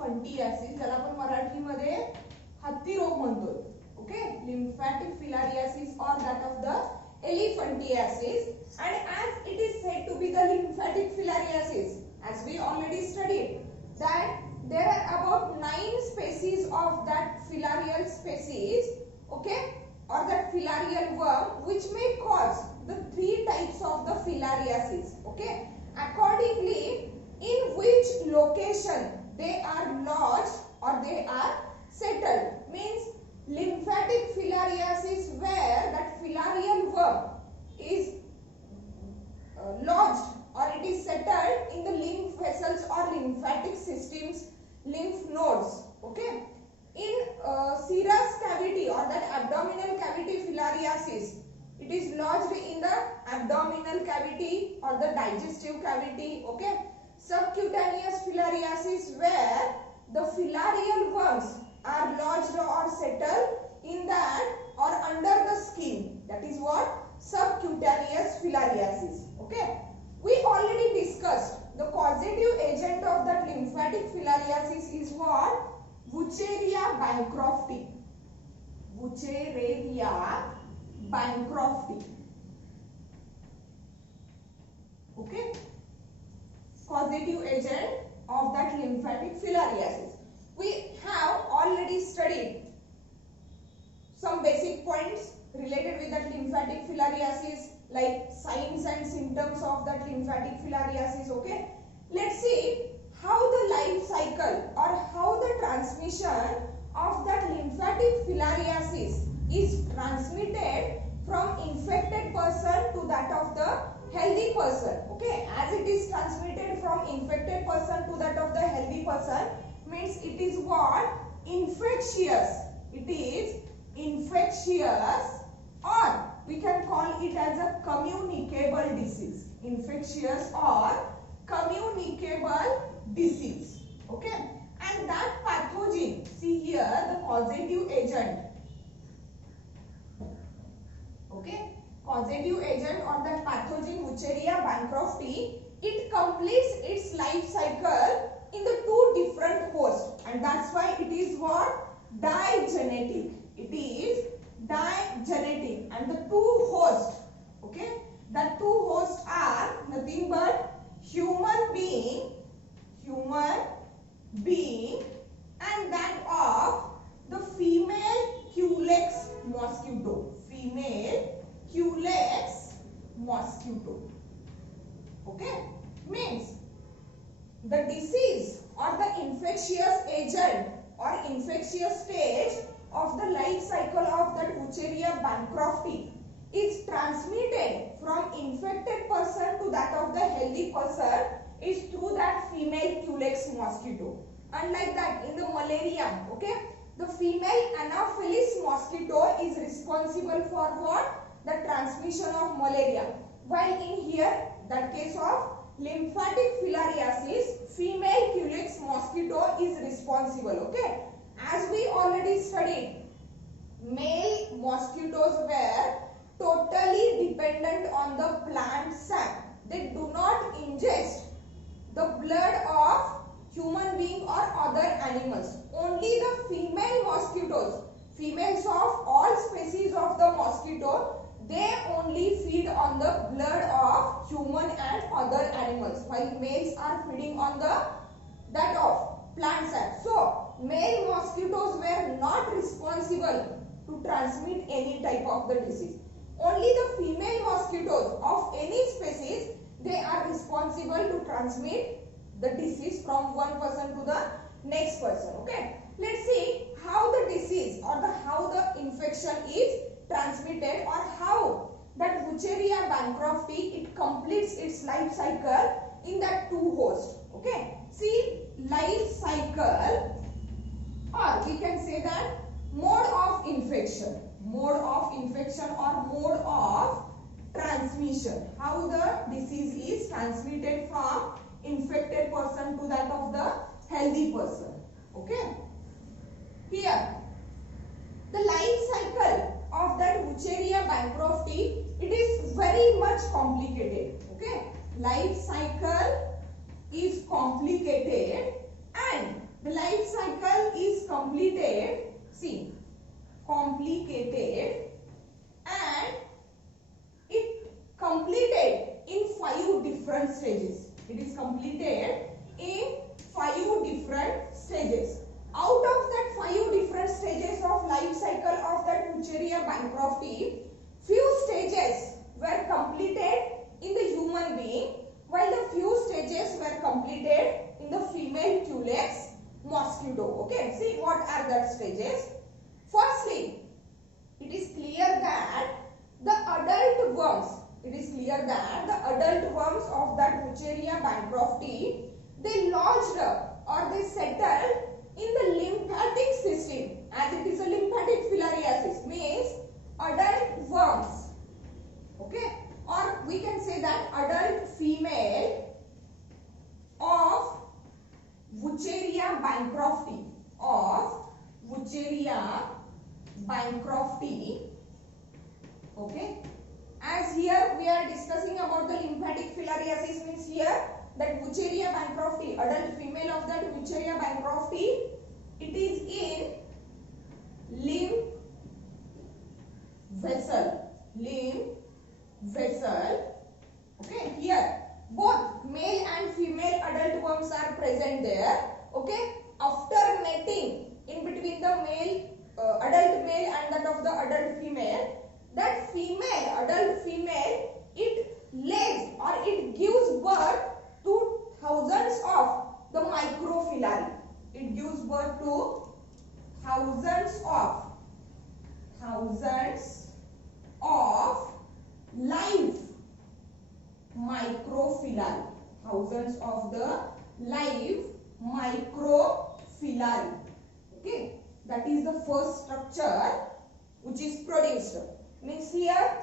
एलिफंटियासिस, ज्याला आपण मराठीमध्ये हत्ती रोग म्हणतो. Okay, lymphatic filariasis or that of the elephantiasis. And as it is said to be the lymphatic filariasis, as we already studied that there are about 9 species of that filarial species, okay, or that filarial worm, which may cause the 3 types of the filariasis. Okay, accordingly in which location they are lodged or they are settled, means lymphatic filariasis where that filarial worm is lodged or it is settled in the lymph vessels or lymphatic systems, lymph nodes. Okay, in serous cavity or that abdominal cavity filariasis, it is lodged in the abdominal cavity or the digestive cavity. Okay, subcutaneous filariasis where the filarial worms are lodged or settled in that or under the skin, that is what subcutaneous filariasis. Okay, we already discussed the causative agent of that lymphatic filariasis is what? Wuchereria bancrofti. Wuchereria bancrofti. Okay, causative agent of that lymphatic filariasis. We have already studied some basic points related with that lymphatic filariasis, like signs and symptoms of that lymphatic filariasis. Okay, let's see how the life cycle or how the transmission of that lymphatic filariasis is transmitted from infected person to that of the healthy person. Okay, as it is transmitted from infected person to that of the healthy person, means it is what? Infectious. It is infectious, or we can call it as a communicable disease. Infectious or communicable disease. Okay, and that pathogen, see here the causative agent. Okay, causative agent or that pathogen Wuchereria bancrofti, it completes its life cycle in the 2 different hosts, and that's why it is what? Digenetic. It is digenetic, and the 2 hosts, okay, the 2 hosts are nothing but human being and that of the female Culex mosquito. Female Culex mosquito. Okay, means the disease or the infectious agent or infectious stage of the life cycle of that Wuchereria bancrofti is transmitted from infected person to that of the healthy person is through that female Culex mosquito. Unlike that in the malaria, okay, the female Anopheles mosquito is responsible for what? The transmission of malaria. While in here, that case of lymphatic filariasis, female Culex mosquito is responsible. Okay, as we already studied, male mosquitoes were totally dependent on the plant sap. They do not ingest the blood of human being or other animals. Only the female mosquitoes, females of all species of the mosquito, they only feed on the blood of human and other animals, while males are feeding on the that of plant sap. So male mosquitoes were not responsible to transmit any type of the disease. Only the female mosquitoes of any species, they are responsible to transmit the disease from one person to the next person. Okay, let's see how the disease or how the infection is transmitted, or how that Wuchereria bancrofti, it completes its life cycle in that 2 hosts. Okay, see, life cycle, or we can say that mode of infection or mode of transmission, how the disease is transmitted from infected person to that of the healthy person. Okay, here the life cycle of that Wuchereria bancrofti, it is very much complicated. Okay, life cycle is complicated, and the life mosquito. Okay, see what are the stages. Firstly, it is clear that the adult worms, of that Wucheria bancrofti, they lodged or they settled in the lymphatic system, as it is a lymphatic filariasis, means adult worms. Okay, or we can say that adult female of Wucheria bancrofti, okay. As here we are discussing about the lymphatic filariasis, means here that Wucheria bancrofti, adult female of that Wucheria bancrofti, it is in lymph vessel. Okay, here both male and female adult worms are present there. Okay, after mating in between the male adult male and that of the adult female, that adult female, it lays or it gives birth to thousands of the microfilari. It gives birth to thousands of live microfilari. Thousands of the live microfilari. Okay, that is the first structure which is produced. Means here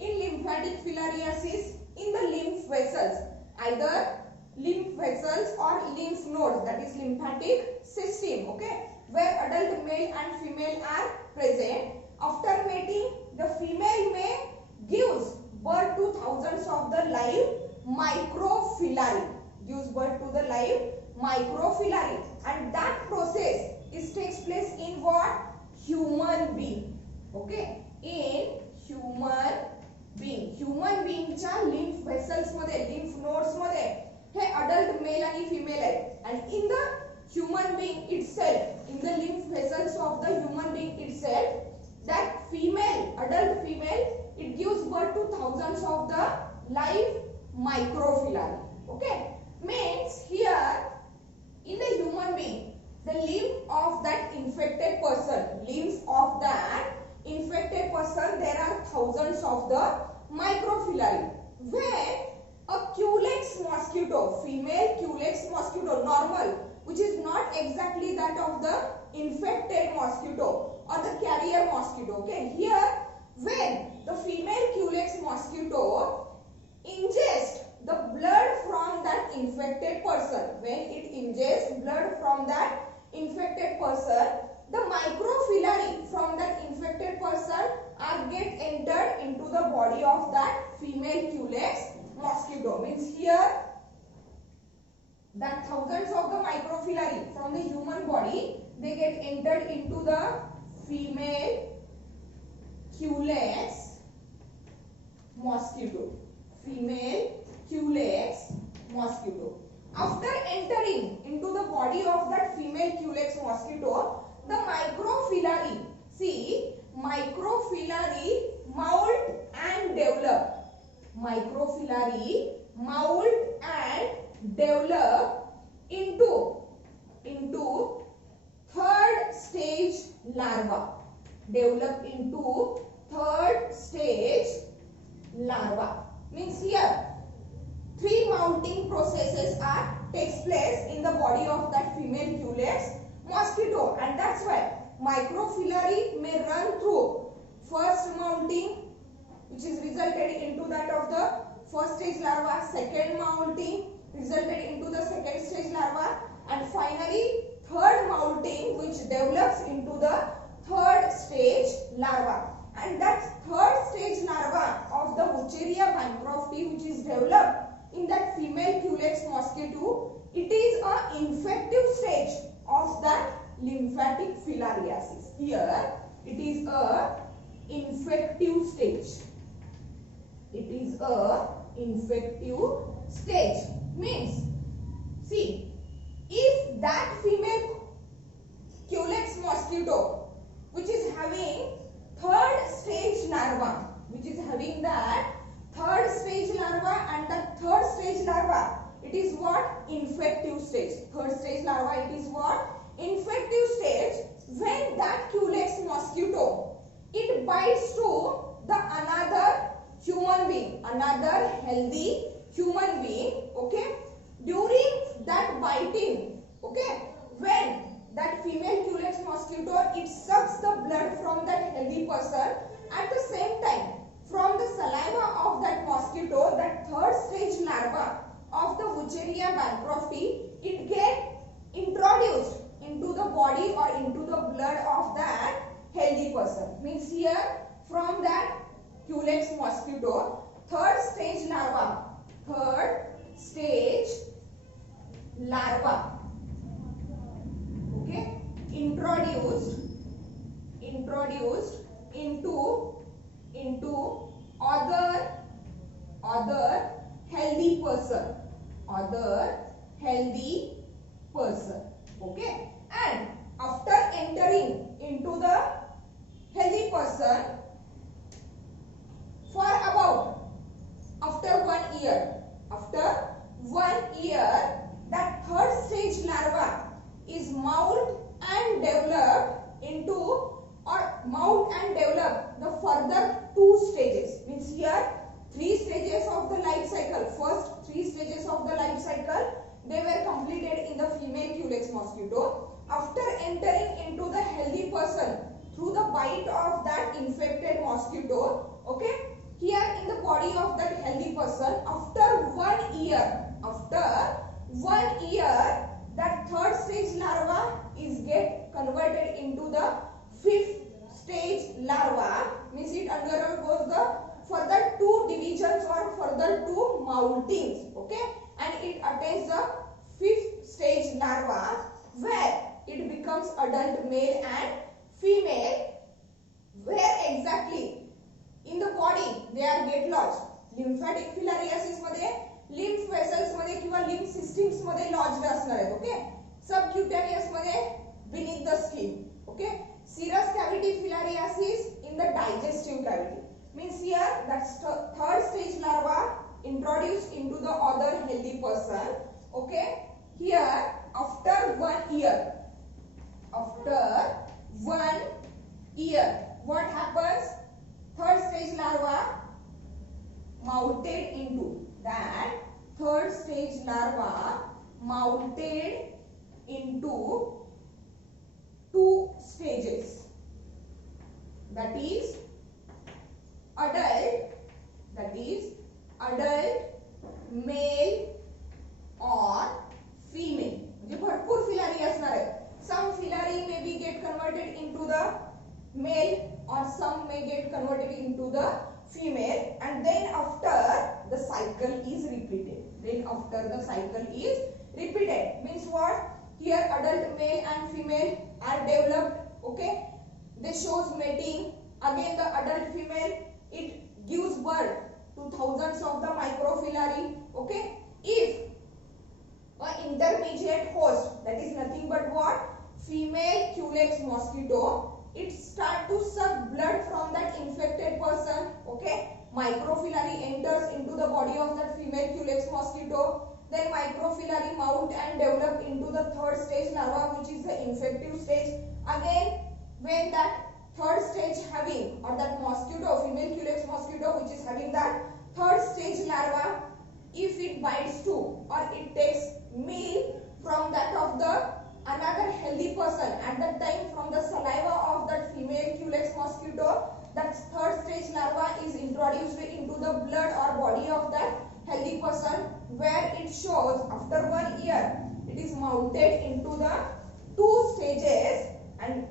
in lymphatic filariasis, in the lymph vessels, either lymph vessels or lymph nodes, that is lymphatic system. Okay, where adult male and female are present. After mating, the female may gives birth to thousands of the live microfilari. And that process takes place in what? Human being. Okay, in human being च्या lymph vessels मध्ये, lymph nodes मध्ये हे adult male आणि female आहे. And in the human being itself, in the lymph vessels of the human being itself, that adult female, it gives birth to thousands of the live microfilari. Okay, means here in the human being, the lymph of that infected person, there are thousands of the microfilari. When a Culex mosquito, female Culex mosquito, normal, which is not exactly that of the infected mosquito or the carrier mosquito. Okay, here when the female Culex mosquito ingests the blood from that infected person, the microfilari from that infected person are get entered into the body of that female Culex mosquito. Means here that thousands of the microfilari from the human body, they get entered into the female Culex mosquito. After entering into the body of that female Culex mosquito, the microfilari, moult and develop into third stage larva. Means here 3 moulting processes takes place in the body of that female Culex mosquito, and that's why microfilari may run through first moulting, which is resulted into that of the first stage larva, second moulting resulted into the second stage larva, and finally third moulting, which develops into the third stage larva. And that third stage larva of the Wucheria bancrofti, which is developed in that female Culex mosquito, it is an infective stage of that lymphatic filariasis. Here it is a infective stage. Means, see, if that female Culex mosquito, which is having third stage larva, and the third stage larva, it is what? Infective stage. Third stage larva, it is what? infective stage, when that Culex mosquito, it bites to the another human being, another healthy human being, okay. During that biting, okay, when that female Culex mosquito, it sucks the blood from that healthy person, at the same time, from the saliva of that mosquito, that third stage larva of the Wuchereria bancrofti, it get introduced into the body or into the blood of that healthy person. Means here, from that Culex mosquito, third stage larva, okay, introduced into other healthy person, okay. And after entering into the healthy person, for about after 1 year, that third stage larva is moult and developed the further 2 stages. Means here 3 stages of the life cycle. First 3 stages of the life cycle, they were completed in the female Culex mosquito. After entering into the healthy person through the bite of that infected mosquito, okay, here in the body of that healthy person, after 1 year, that third stage larva is get converted into the 5th stage larva. Means it undergoes the further 2 divisions or further 2 moultings, okay, and it attains the 5th stage larva, where it becomes adult male and female. Where exactly in the body they are get lodged? Lymphatic filariasis मध्ये, lymph vessels मध्ये किंवा lymph systems मध्ये lodged असणार आहेत, okay. Subcutaneous मध्ये beneath the skin, okay. Serous cavity filariasis in the digestive cavity. Means here that third stage larva introduced into the other healthy person, okay. Here after 1 year, what happens? Third stage larva moulted into that third stage larva moulted into 2 stages, that is adult male or female. म्हणजे भरपूर फिलारी असणार आहे. Some filari may be get converted into the male or some may get converted into the female, and then after the cycle is repeated. Means what? Here adult male and female are developed, okay. They shows mating. Again the adult female, it gives birth to thousands of the microfilari, okay. If an intermediate host, that is nothing but what? Female Culex mosquito, it start to suck blood from that infected person, okay. Microfilari enters into the body of that female Culex mosquito. Then microfilari mount and develop into the third stage larva, which is the infective stage. Again, when that third stage having, or that mosquito, female Culex mosquito, which is having that third stage larva, if it bites to or it takes meal from that of the another healthy person, at that time from the saliva of that female Culex mosquito, that third stage larva is introduced into the blood or body of that healthy person, where it shows after 1 year it is mounted into the 2 stages and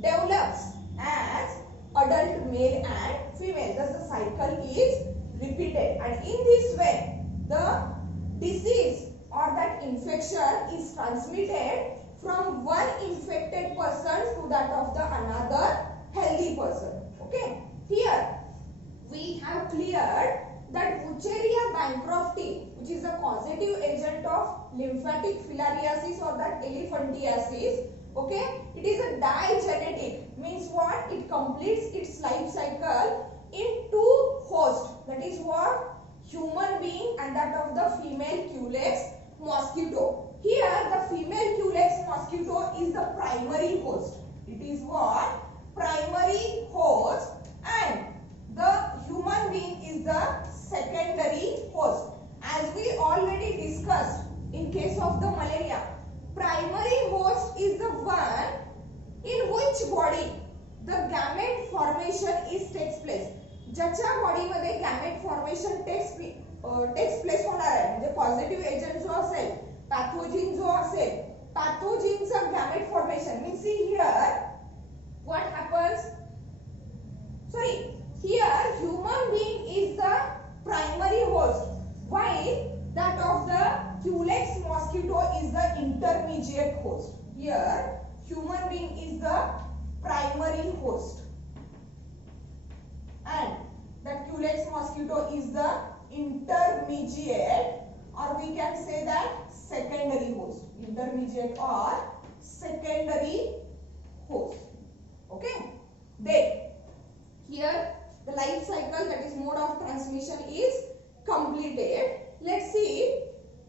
develops as adult male and female. Thus the cycle is repeated, and in this way the disease or that infection is transmitted from one infected person to that of the another healthy person, okay. Here we have cleared that Wuchereria bancrofti, which is a causative agent of lymphatic filariasis or that elephantiasis, okay, it is a digenetic. Means what? It completes its life cycle in 2 hosts, that is what? Human being and that of the female Culex mosquito. Here the female Culex mosquito is primary host. It is what? Primary host, and the human being is the secondary host. As we already discussed in case of the malaria, primary host is the one in which body the gamete formation takes place. ज्याच्या body मध्ये gamete formation takes place होणार आहे, म्हणजे positive agent जो असेल, pathogen जो असेल, पॅथोजिनचं gamete formation means see here what happens, sorry, here human being is the primary host while that of the Culex mosquito is the intermediate host. Here human being is the primary host and that Culex mosquito is the intermediate, or we can say that secondary host, intermediate or secondary host. Okay, then here the life cycle, that is mode of transmission, is completed. Let's see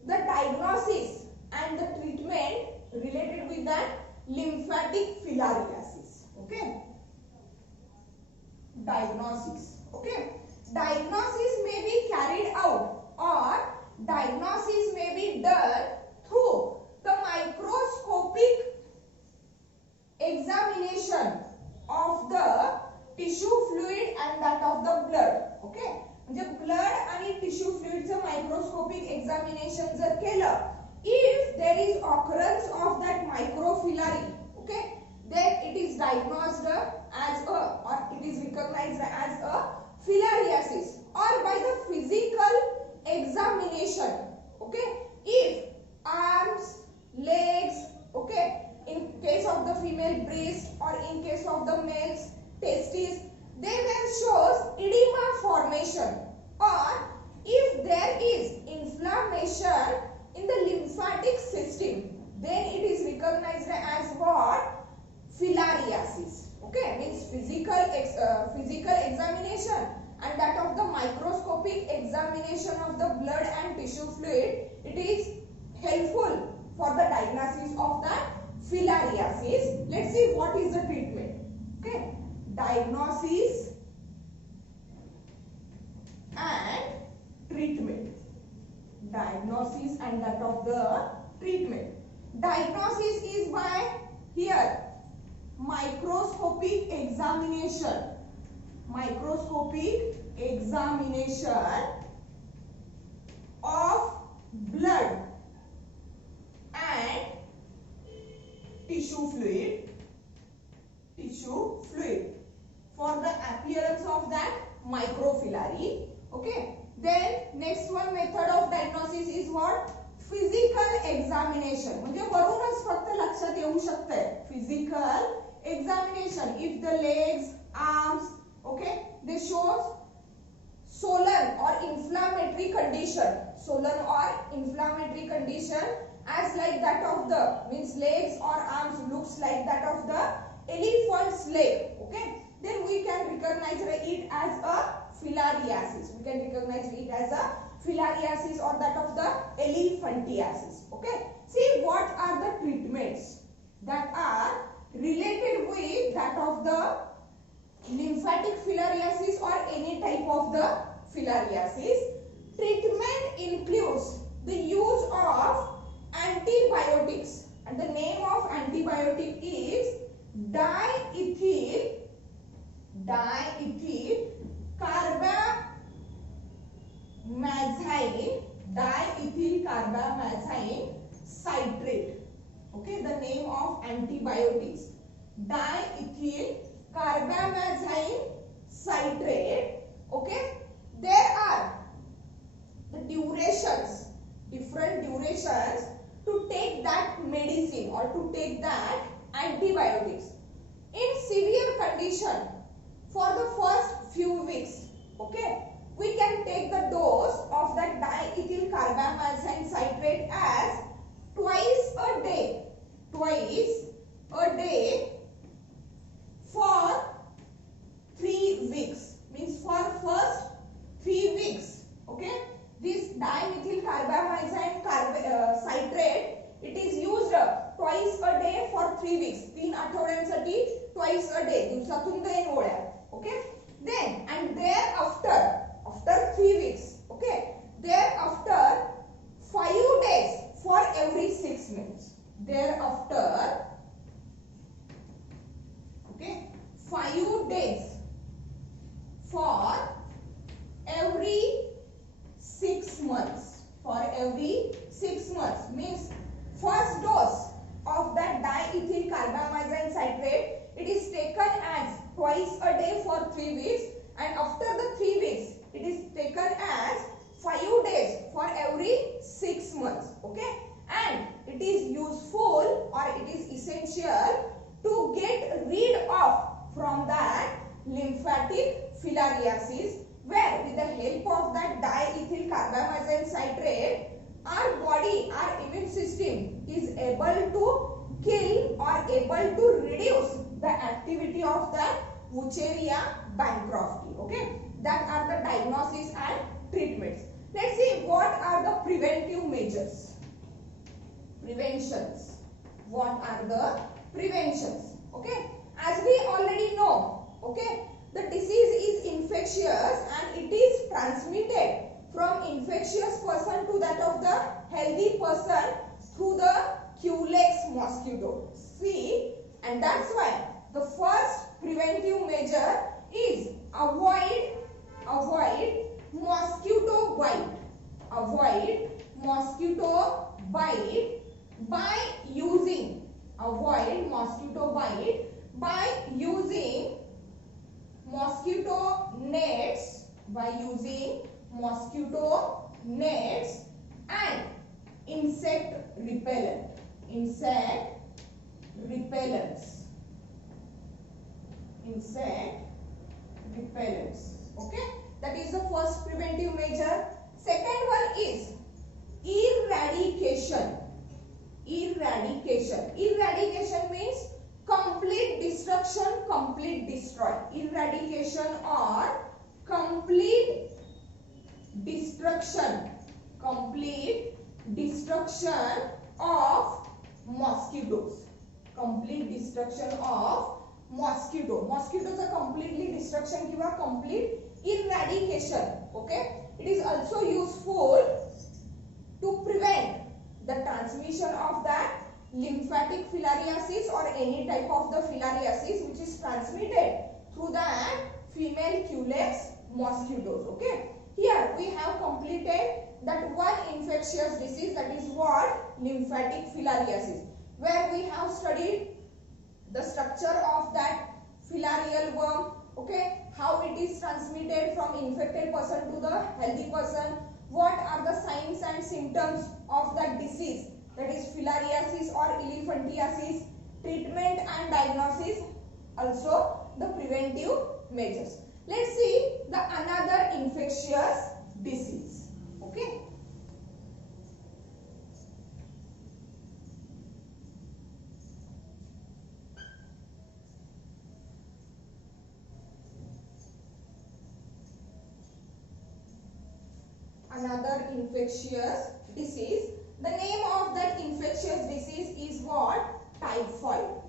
the diagnosis and the treatment related with that lymphatic filariasis. Okay, diagnosis. Okay, diagnosis may be carried out or diagnosis may be done through the microscopic examination of the tissue fluid and that of the blood. Okay, म्हणजे blood आणि tissue fluid चं microscopic examination जर केलं, if there is occurrence of that microfilary, okay, then it is diagnosed as a, or it is recognized as a filariasis, or by the physical examination. Okay, if arms, legs, okay, in case of the female breast or in case of the male's testes, they may shows edema formation, or if there is inflammation in the lymphatic system, then it is recognized as what? Filariasis. Okay, means physical examination and that of the microscopic examination of the blood and tissue fluid, it is helpful for the diagnosis of that filariasis. Let's see what is the treatment. Okay, diagnosis and treatment. Diagnosis and that of the treatment. Diagnosis is by here microscopic examination. Microscopic examination of blood and tissue fluid for the appearance of that microfilary. Okay, then next one method of diagnosis is what? Physical examination. म्हणजे वरूनच फक्त लक्षात येऊ शकते. Physical examination, if the legs, arms, okay, they shows swollen or inflammatory condition, swollen or inflammatory condition as like that of the, means legs or arms looks like that of the elephant's leg. Okay, then we can recognize it as a filariasis. We can recognize it as a filariasis or that of the elephantiasis. Okay, see what are the treatments that are related with that of the lymphatic filariasis or any type of the filariasis. Treatment includes the use of antibiotics, and the name of antibiotic is diethyl carbamazine citrate. Okay, the name of antibiotics, diethyl carbamazine citrate. Okay, there are the durations, different durations to take that medicine or to take that antibiotics. In severe condition, for the first few weeks, okay, we can take the dose of that diethyl carbamazine citrate as twice a day for 3 weeks. Means for first 3 weeks, okay, this dimethyl carbamazine citrate, it is used twice a day for 3 weeks, 3 आठवड्यांसाठी twice a day, दिवसातून 2 वेळा. Okay, then and thereafter, after 3 weeks, okay, thereafter 5 days for every 6 months. Thereafter, okay, 5 days for every 6 months. For every 6 months means first dose of that diethyl carbamazine citrate, it is taken as twice a day for 3 weeks, and after the 3 weeks it is taken as 5 days for every 6 months. Okay, and it is useful or it is essential to get rid of from that lymphatic filariasis, where with the help of that diethyl carbamazine citrate, our body, our immune system is able to kill or able to reduce the activity of that Wucheria bancrofti. Okay, that are the diagnosis and treatments. Let's see what are the preventive measures. Preventions. What are the preventions? Okay, as we already know, okay, the disease is infectious and it is transmitted from infectious person to that of the healthy person through the Culex mosquito. See, and that's why the first preventive measure is avoid mosquito bite. Avoid mosquito bite by using mosquito nets, and insect repellents. Okay, that is the first preventive measure. Second one is eradication. Eradication means complete destruction, complete destroy. Eradication or complete destruction of mosquitoes. Complete destruction of mosquito. Mosquitoes are completely destruction kiva complete eradication. Okay, it is also useful to prevent the transmission of that lymphatic filariasis or any type of the filariasis which is transmitted through that female Culex mosquitoes. Okay, here we have completed that one infectious disease, that is what? Lymphatic filariasis, where we have studied the structure of that filarial worm. Okay, how it is transmitted from infected person to the healthy person, what are the signs and symptoms of that disease, that is filariasis or elephantiasis, treatment and diagnosis, also the preventive measures. Let's see the another infectious disease. Okay, another infectious disease. The name of that infectious disease is what? Typhoid.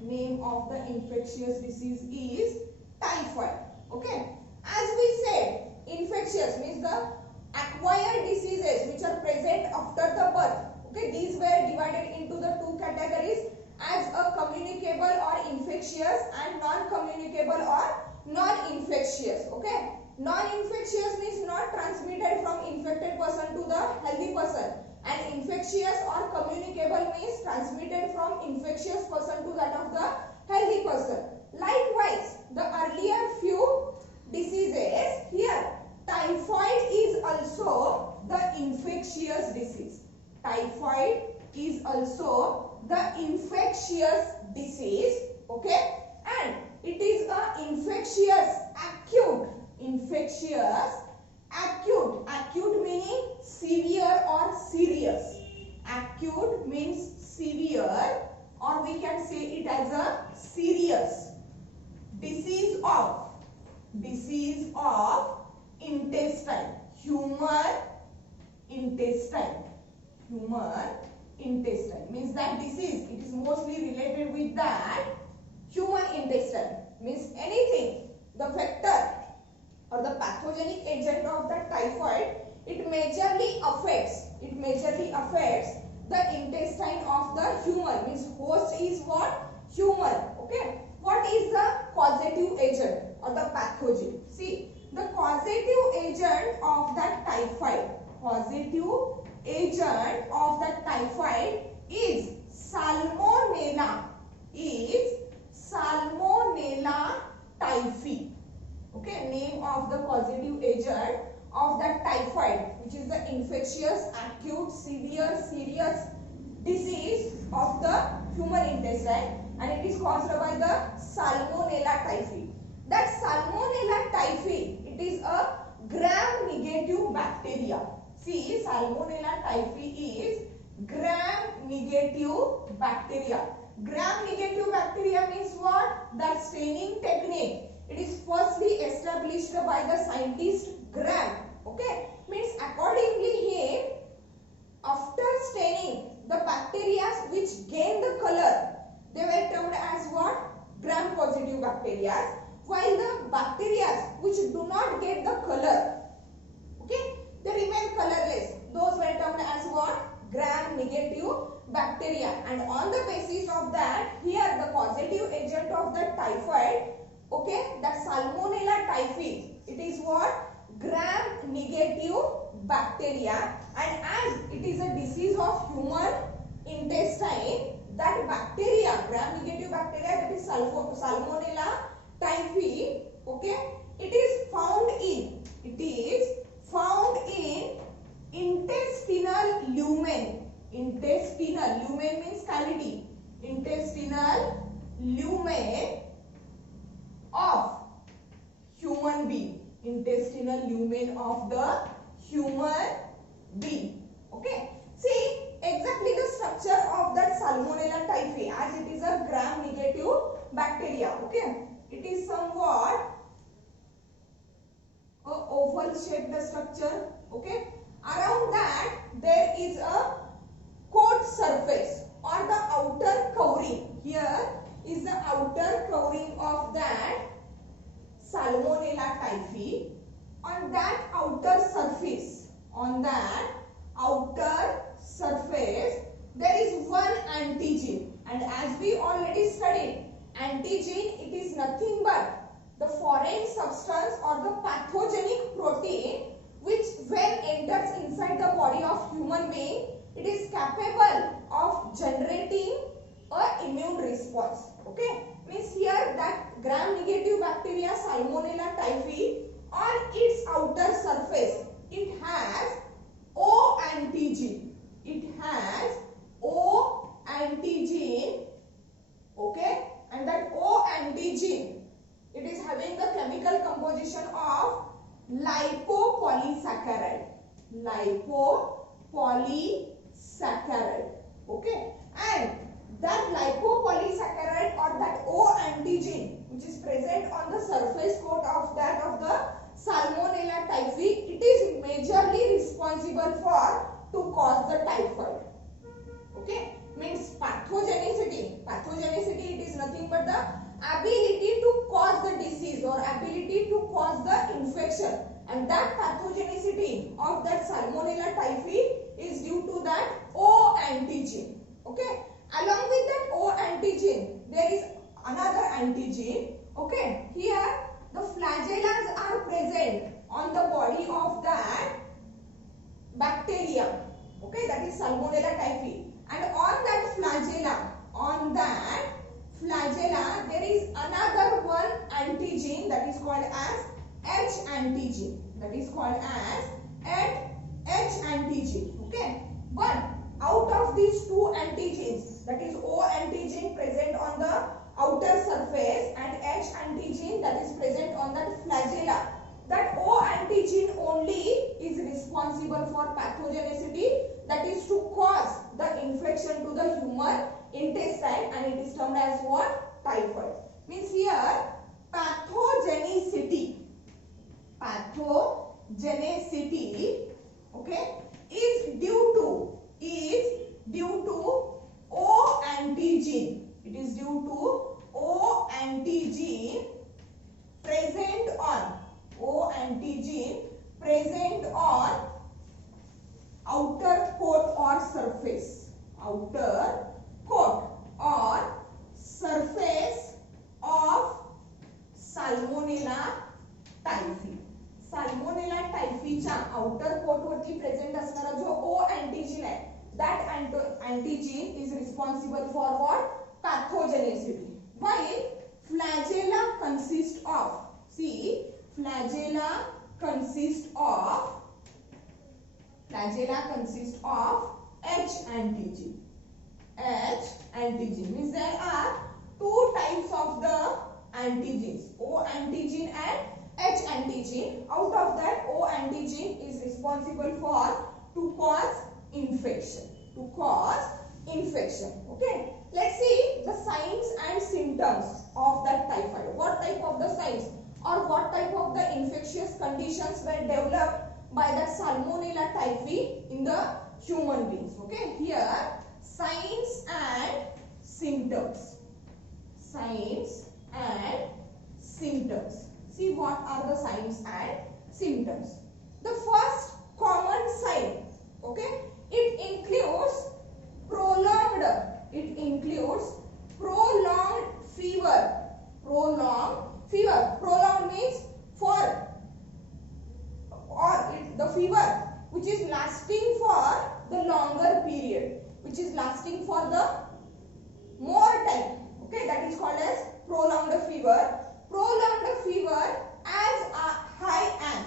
Name of the infectious disease is typhoid. Okay, as we said, infectious means the acquired diseases which are present after the birth. Okay, these were divided into the two categories as a communicable or infectious and non-communicable or non-infectious. Okay, non-infectious means not transmitted from infected person to the healthy person, and infectious or communicable means transmitted from infectious person to that of the healthy person. Likewise, the earlier few diseases, here typhoid is also the infectious disease. Typhoid is also the infectious disease. Okay, and it is a infectious acute. Acute meaning severe or serious. Acute means severe, or we can say it as a serious disease of intestine, human intestine intestine. Means that disease, it is mostly related with that human intestine. Means anything, the vector or the pathogenic agent of the typhoid, it majorly affects the intestine of the human. Means host is what? Human. Okay. What is the causative agent or the pathogen? See, the causative agent of the typhoid, is Salmonella typhi. Okay, name of the causative agent of the typhoid, which is the infectious, acute, severe, serious disease of the human intestine, and it is caused by the Salmonella typhi. That Salmonella typhi, it is a gram-negative bacteria. See, Salmonella typhi is gram-negative bacteria. Gram-negative bacteria means what? That staining technique, it is firstly established by the scientist Gram. Okay, means accordingly he, after staining the bacteria which gain the color, they were termed as what? Gram-positive bacteria. While the bacteria which do not get the color, okay, they remain colorless, those were termed as what? Gram-negative bacteria. And on the basis of that, here the causative agent of the typhoid, okay, that Salmonella typhi, it is what? Gram-negative bacteria, and as it is a disease of human intestine, that bacteria, gram-negative bacteria, that is Salmonella typhi, okay, it is found in intestinal lumen. Intestinal lumen means cavity. Intestinal lumen of human being. Intestinal lumen of the human being. Okay. See exactly the structure of that Salmonella typhi, as it is a gram-negative bacteria. Okay. It is somewhat a oval shaped structure. Okay. Around that there is a coat surface or the outer covering. Here is the outer covering of that Salmonella typhi. On that outer surface, there is one antigen, and as we already studied, antigen, it is nothing but the foreign substance or the pathogenic protein which when enters inside the body of human being, it is capable of generating a immune response. Okay, means here that gram-negative bacteria Salmonella typhi, on its outer surface, it has O antigen. Okay, and that O antigen, it is having the chemical composition of lipopolysaccharide. Okay, and that lipopolysaccharide or that O antigen which is present on the surface coat of the Salmonella typhi, it is majorly responsible for to cause the typhoid. Okay, means pathogenicity, it is nothing but the ability to cause the disease or ability to cause the infection, and that pathogenicity of that Salmonella typhi is due to that O antigen. Okay, along with that O antigen, there is another antigen. Okay, here the flagellas are present on the body of that bacteria. Okay, that is Salmonella typhi, and on that flagella there is another one antigen that is called as H antigen. Okay, but out of these two antigens, that is O antigen present on the outer surface and H antigen that is present on that flagella, that O antigen only is responsible for pathogenicity, that is to cause the infection to the human intestine, and it is termed as what? Typhoid. Means here pathogenicity, okay, is due to due to O antigen present on outer coat or surface of Salmonella typhi. Salmonella typhiच्या outer coat वरती present असणारा जो O antigen आहे, that antigen is responsible for what? Pathogenicity. While flagella consists of, flagella consists of H antigen. H antigen means there are two types of the antigens, O antigen and H antigen. Out of that, O antigen is responsible for to cause infection. Okay, let's see the signs and symptoms of that typhoid. What type of the signs or what type of the infectious conditions were developed by that Salmonella typhi in the human beings. Okay, here signs and symptoms. See what are the signs and symptoms. The first common sign, okay, it includes prolonged fever. Prolonged means for, or the fever which is lasting for the longer period, which is lasting for the more time. Okay, that is called as prolonged fever. Prolonged fever as high as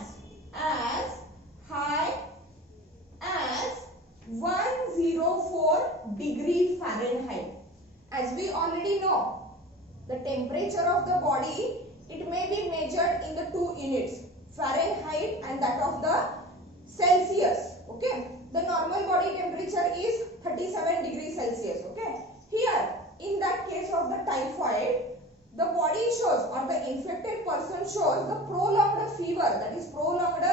104 degree Fahrenheit. As we already know, the temperature of the body, it may be measured in the two units, Fahrenheit and that of the Celsius. Okay, the normal body temperature is 37 degrees Celsius. Okay, here in that case of the typhoid, the body shows or the infected person shows the prolonged fever, that is prolonged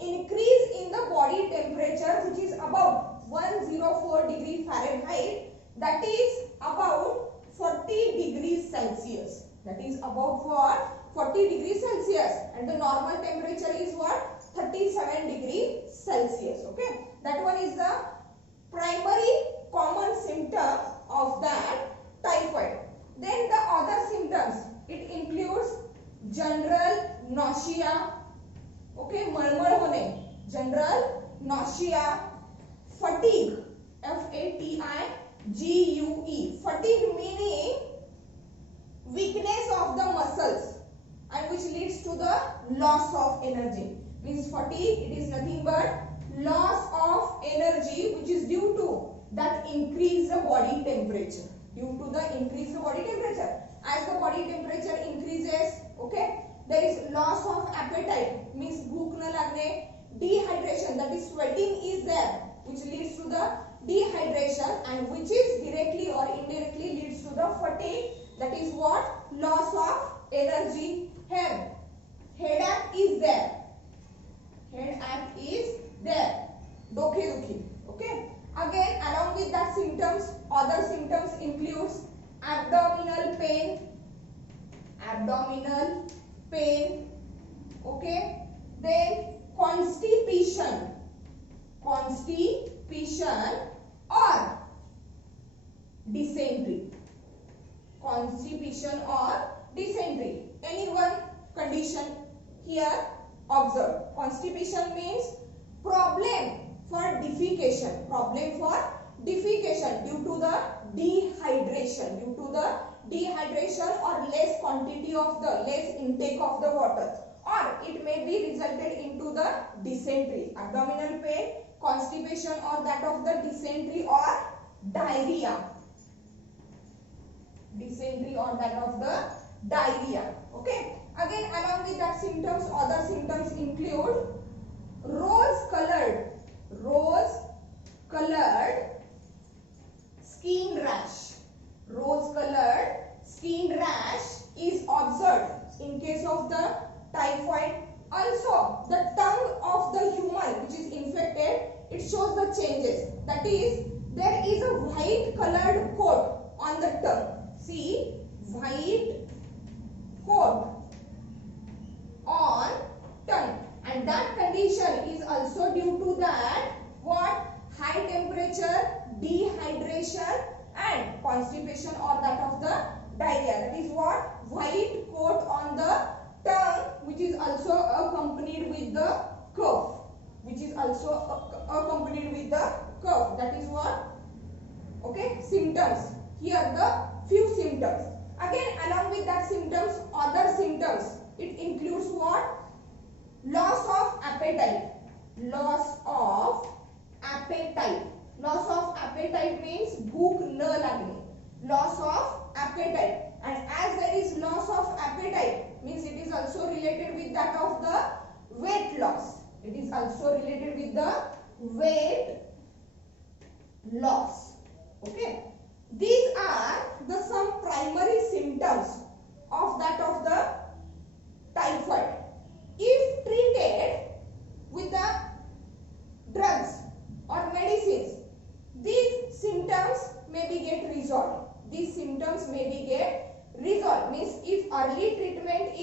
increase in the body temperature, which is about 104 degree Fahrenheit, that is about 40 degrees Celsius. That is about what? 40 degrees Celsius, and the normal temperature is what? 37 degrees Celsius. Okay, that one is the primary common symptom of that typhoid. Then the other symptoms, it includes general nausea. Okay, मळमळ होणे, general nausea, fatigue, fatigue, fatigue meaning weakness of the muscles and which leads to the loss of energy. Means fatigue, it is nothing but loss of energy which is due to that increase the body temperature. As the body temperature increases, okay, there is loss of appetite, means bhook na lagne, dehydration, that is sweating is there, which leads to the dehydration and which is directly or indirectly leads to the fatigue, that is what? Loss of energy. Headache is there. Dokhe-dukhi. Okay. Again, along with that symptoms, other symptoms includes abdominal pain, okay, then constipation or dysentery. Any one condition here observed. Constipation means problem for defecation due to the dehydration or less intake of the water, or it may be resulted into the dysentery, abdominal pain, constipation or that of the dysentery or diarrhea. Okay, again along with that symptoms, other symptoms include rose colored skin rash is observed in case of the typhoid. Also the tongue of the human which is infected, it shows the changes, that is there is a white colored coat on the tongue. See, white coat on tongue, and that condition is also due to that what? High temperature, dehydration and constipation or that of the diarrhea. That is what? White coat on the tongue, which is also accompanied with the cough. Which is also accompanied with the cough. That is what? Okay, symptoms. Here the few symptoms. Again, along with that symptoms, other symptoms. It includes what? Loss of appetite. Loss of appetite. Loss of appetite means bhook na lagni. Loss of appetite. And as there is loss of appetite, means it is also related with that of the weight loss. It is also related with the weight loss. Okay. These are the some primary symptoms of that of the typhoid. If treated with the drugs or medicines, these symptoms may be get resolved. These symptoms may be get resolved. Means if early treatment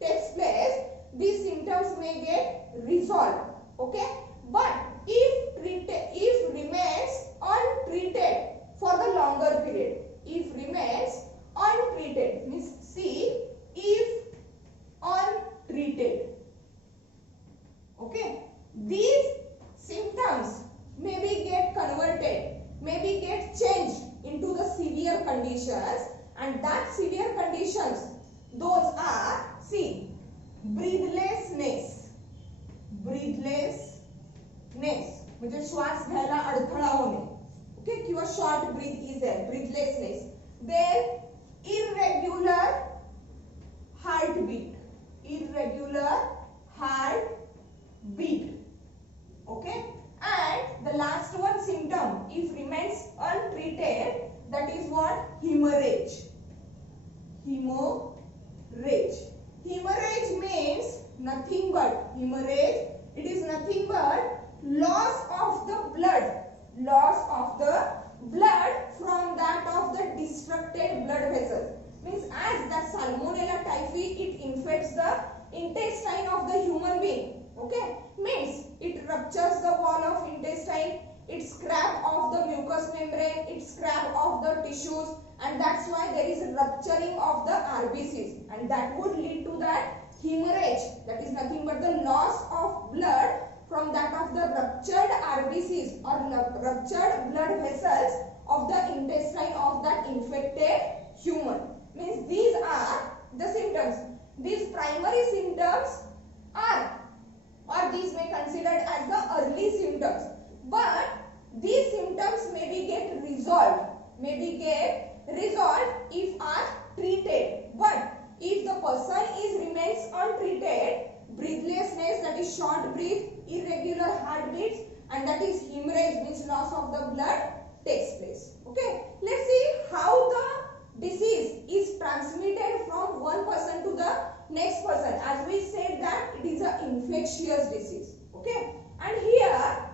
takes place, these symptoms may get resolved. Okay. But if remains untreated for the longer period, if remains untreated, means see, if untreated, okay, these symptoms maybe get converted, maybe get changed into the severe conditions, and that severe conditions, those are, see, breathlessness. म्हणजे श्वास घ्यायला अडथळा होणे. Okay, किंवा short breath is there, breathlessness. Then irregular heartbeat. Okay, and the last one symptom, if remains untreated, that is what? Hemorrhage. Hemorrhage means nothing but hemorrhage. It is nothing but loss of the blood from that of the destructed blood vessels. Means as the Salmonella typhi, it infects the intestine of the human being. Okay, means it ruptures the wall of intestine, it scrap off the mucous membrane, it scrap off the tissues, and that's why there is a rupturing of the RBCs, and that would lead to that hemorrhage. That is nothing but the loss of blood from that of the ruptured RBCs or ruptured blood vessels of the intestine of that infected human. Means these are the symptoms. These primary symptoms are, or these may considered as the early symptoms, but these symptoms may be get resolved if are treated. But if the person remains untreated, breathlessness, that is short breath, irregular heartbeats, and that is hemorrhage, means loss of the blood, takes place. Okay, let's see how the disease is transmitted from one person to the next person. As we said that it is an infectious disease. Okay, and here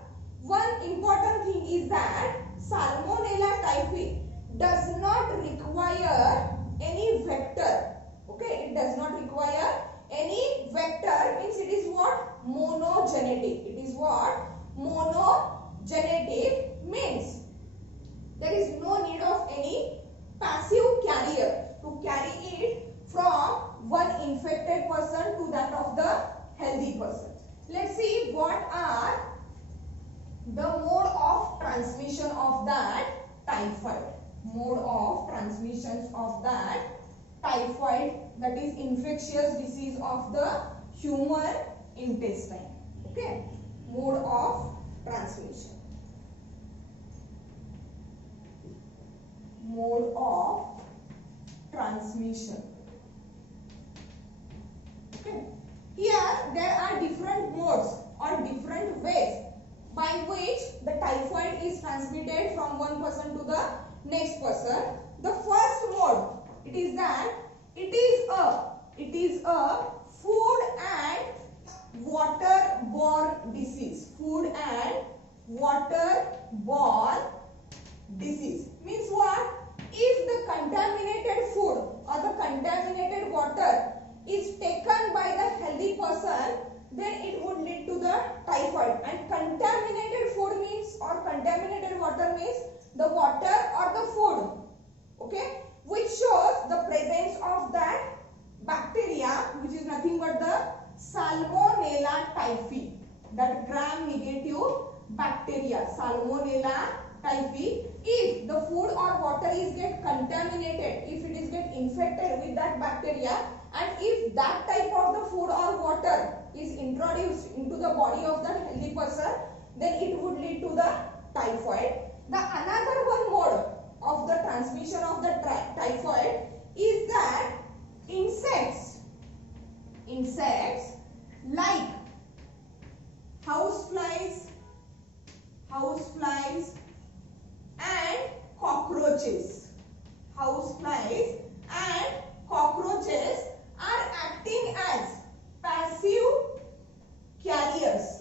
one important thing is that Salmonella typhi does not require any vector. Okay, it does not require any vector, means it is what? Monogenetic. It is what? Monogenetic, means there is no need of any passive carrier to carry it from one infected person to that of the healthy person. Let's see what are the mode of transmission of that typhoid. Mode of transmissions of that typhoid, that is infectious disease of the human intestine. Okay, mode of transmission. Mode of transmission. Okay, here there are different modes or different ways by which the typhoid is transmitted from one person to the next person. The first mode, it is that it is a food and waterborne disease. Food and waterborne disease means what? if the contaminated food or the contaminated water is taken by the healthy person, then it would lead to the typhoid. And contaminated food means, or contaminated water means, the water or the food, okay, which shows the presence of that bacteria, which is nothing but the Salmonella typhi, that gram-negative bacteria, Salmonella typhi. If the food or water is get contaminated, if it is get infected with that bacteria, and if that type of the food or water is introduced into the body of the healthy person, then it would lead to the typhoid. The another one mode of the transmission of the typhoid is that insects like houseflies and cockroaches. Houseflies and cockroaches are acting as passive carriers,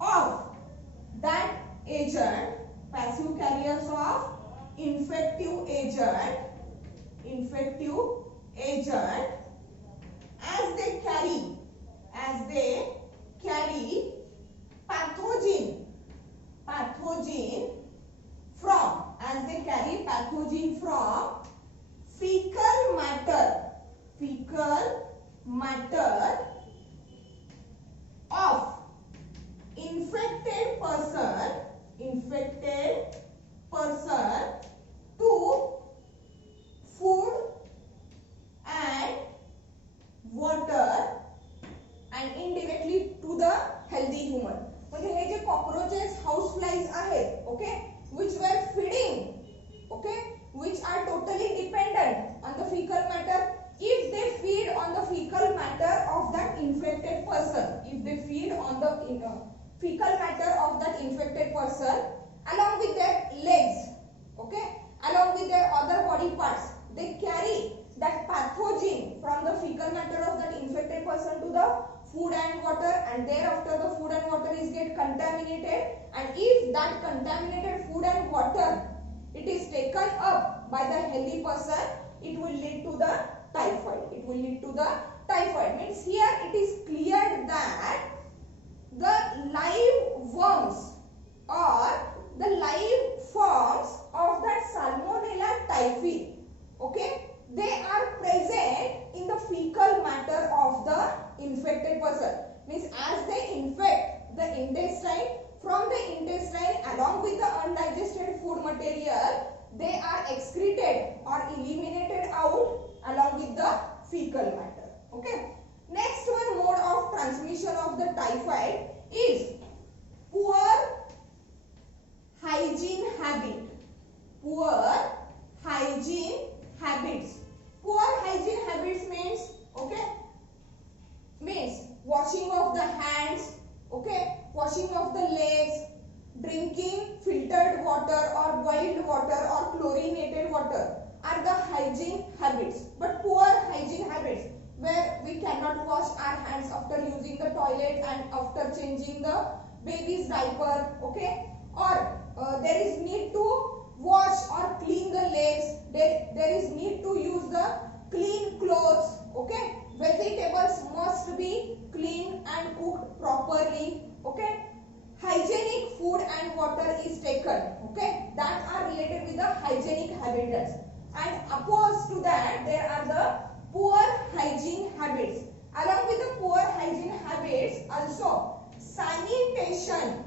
of that agent, passive carriers of infective agent, as they carry pathogen from fecal matter of infected person to food and water and indirectly to the healthy human. म्हणजे हे जे cockroaches, houseflies आहेत, okay, which were feeding, okay, which are totally dependent on the fecal matter. If they feed on the fecal matter of that infected person, fecal matter of that infected person, along with their legs, okay, along with their other body parts, they carry that pathogen from the fecal matter of that infected person to the food and water, and thereafter the food and water is get contaminated, and if that contaminated food and water it is taken up by the healthy person, it will lead to the typhoid. Means here it is clear that the live worms or the live forms of that Salmonella typhi, okay, they are present in the fecal matter of the infected person. Means as they infect the intestine, from the intestine along with the undigested food material, they are excreted or eliminated out along with the fecal matter. Okay. Next one mode of transmission of the typhoid is poor hygiene habit. Poor hygiene habits means, okay, means washing of the hands, okay, washing of the legs, drinking filtered water or boiled water or chlorinated water are the hygiene habits. But poor hygiene habits, where we cannot wash our hands after using the toilet and after changing the baby's diaper, okay, or there is need to wash or clean the legs, there is need to use the clean clothes, okay, vegetables must be cleaned and cooked properly, okay, hygienic food and water is taken, okay, that are related with the hygienic habits. And opposed to that, there are the poor hygiene habits. Along with the poor hygiene habits, also sanitation,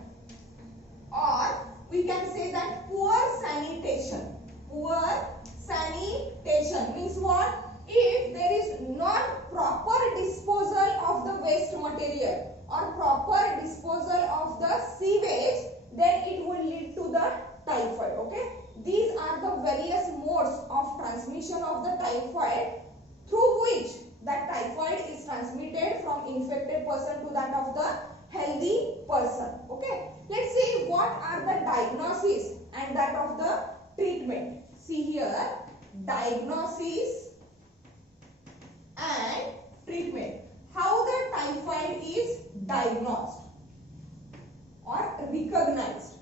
or we can say that poor sanitation. Poor sanitation means what? If there is not proper disposal of the waste material or proper disposal of the sewage, then it will lead to the typhoid. Okay, these are the various modes of transmission of the typhoid through which that typhoid is transmitted from infected person to that of the healthy person. Okay, let's see what are the diagnosis and that of the treatment. See here, diagnosis and treatment. How the typhoid is diagnosed or recognized.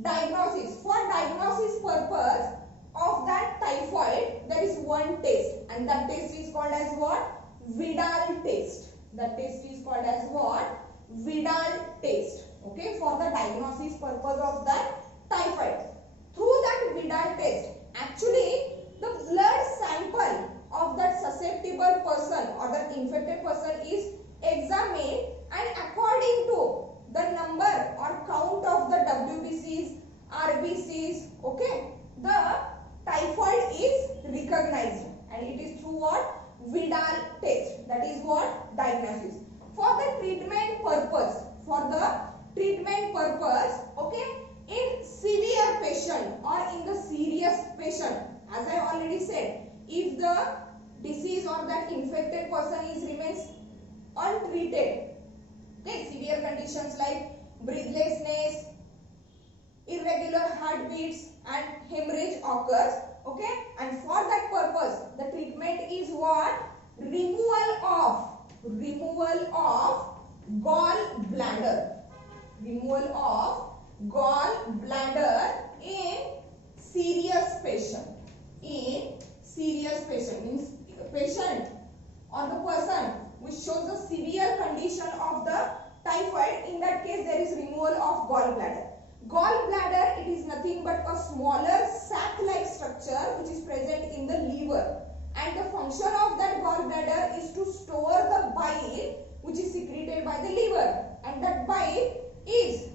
diagnosis. For diagnosis purpose of that typhoid, there is one test, and that test is called as what? Vidal test. That test is called as what? Vidal test. Okay, for the diagnosis purpose of that typhoid. Through that Vidal test, actually the blood sample of that susceptible person or that infected person is examined, and according to the number or count of the WBCs, RBCs, okay, the typhoid is recognized, and it is through what? Vidal test. That is what? Diagnosis. For the treatment purpose, okay, in severe patient or in the serious patient, as I already said, if the disease or that infected person remains untreated, okay, severe conditions like breathlessness, irregular heartbeats and hemorrhage occurs, okay, and for that purpose the treatment is what? Removal of gallbladder. Removal of gallbladder in serious patient. In serious patient means patient or the person which shows the severe condition of the typhoid. In that case, there is removal of gallbladder. Gallbladder, it is nothing but a smaller sac-like structure which is present in the liver, and the function of that gallbladder is to store the bile which is secreted by the liver, and that bile is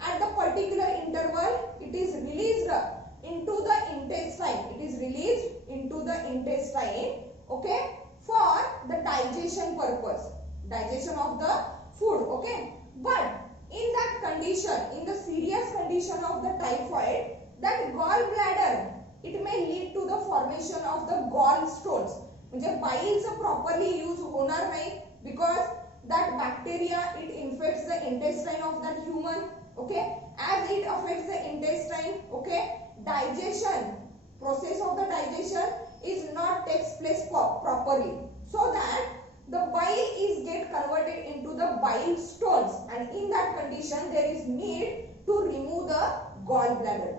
at the particular interval it is released into the intestine. It is released into the intestine, okay, for the digestion purpose, digestion of the food, okay. But in that condition, in the serious condition of the typhoid, that gallbladder, it may lead to the formation of the gallstones. म्हणजे bile properly use होणार नाही, because that bacteria, it infects the intestine of that human, okay. As it affects the intestine, okay, digestion, process of the digestion is not takes place properly, so that the bile is get converted into the bile stones, and in that condition there is need to remove the gallbladder,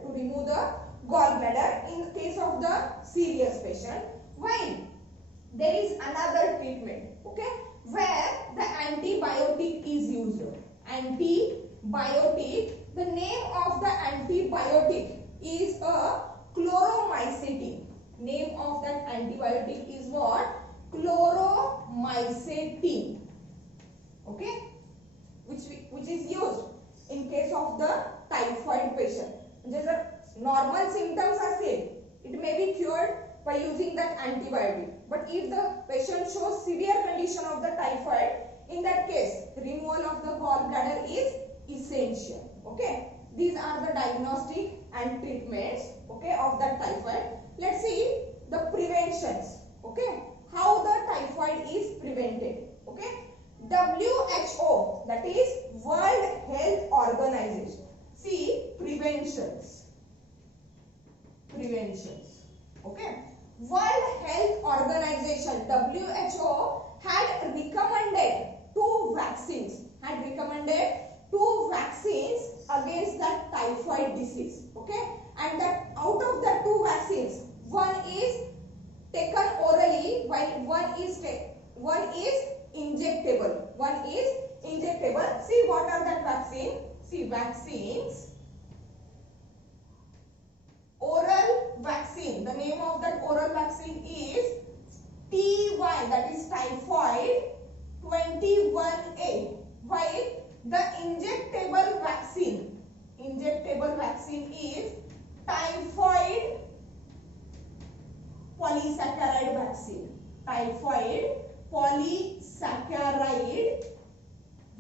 in the case of the serious patient. While there is another treatment, okay, where the antibiotic is used. Antibiotic, the name of the antibiotic is a chloromycetin. Name of that antibiotic is what? Chloromycetin, okay, which is used in case of the typhoid patient. म्हणजे जर normal symptoms असेल, it may be cured by using that antibiotic. But if the patient shows severe condition of the typhoid, in that case, removal of the gallbladder is essential. Okay, these are the diagnostic and treatments, okay, of that typhoid. Let's see the preventions. Okay, how the typhoid is prevented. Okay, WHO, that is World Health Organization. See, preventions. Okay, World Health Organization, WHO, had recommended two vaccines against that typhoid disease. Okay, and that out of the two vaccines, one is taken orally while one is injectable. See, what are that vaccine? See, vaccines. Oral vaccine. The name of that oral vaccine is T1, that is typhoid 21A. While the injectable vaccine is typhoid polysaccharide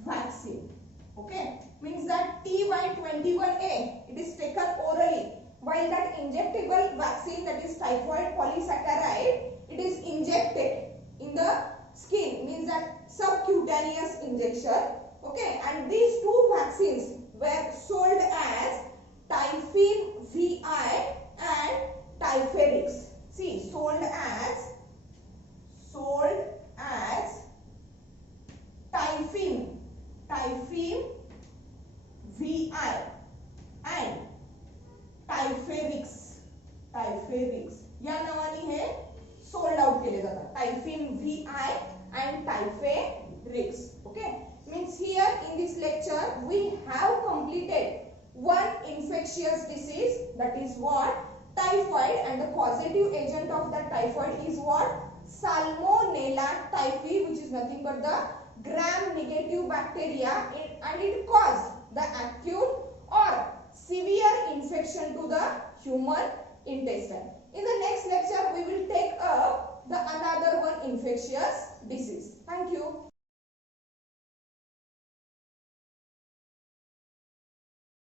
vaccine. Okay, means that Ty21A, it is taken orally, while that injectable vaccine, that is typhoid polysaccharide, it is injected in the skin, means that subcutaneous injection. Okay, and these two vaccines were sold as Typhin VI and Typherix. See, sold as Typhin VI and UTI and typhus. Okay, means here in this lecture we have completed one infectious disease, that is what? Typhoid, and the causative agent of that typhoid is what? Salmonella typhi, which is nothing but the gram-negative bacteria, and it causes the acute or severe infection to the human intestine. In the next lecture, we will take up the another one infectious disease. Thank you.